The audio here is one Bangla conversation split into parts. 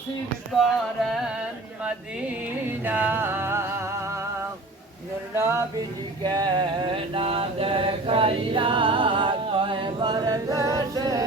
নসিব করেন মদিনা নবীকে না দেখাইয়া কয়বার দেশে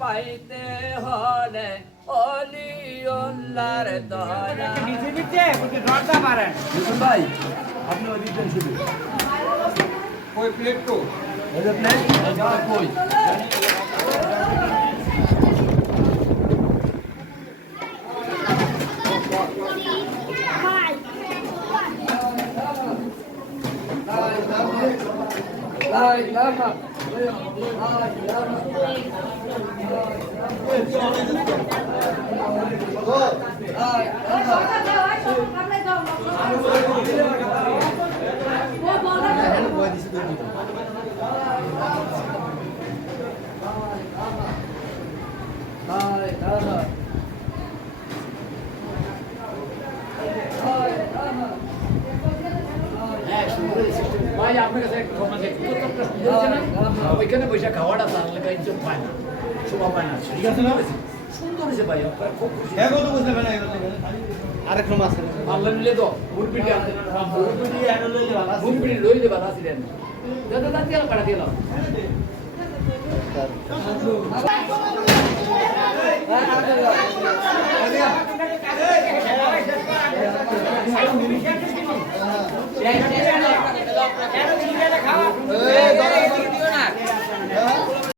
পাইতে হলে অলিউল্লাহর দয়া নিচে নিচে ওকে দরজা মারেন ভাই আপনি ওই দিন শুরু ওই প্লেট তো ওই প্লেট যা কই লাই লামা ভাই আপনার কাছে একটা ক্ষমা চাই ওইখানে বসে খাওয়াটা তার লেখা ইজ্জত পায় না শোভা পায় না ঠিক আছে না সুন্দর হয়েছে ভাই আপনার খুব খুশি আরেক রুম আছে আল্লাহ মিলে তো মুরপিটি আনতে মুরপিটি লইলে ভালো আছিলেন দাদা দাঁত দিলাম কাটা দিলাম খাওয়া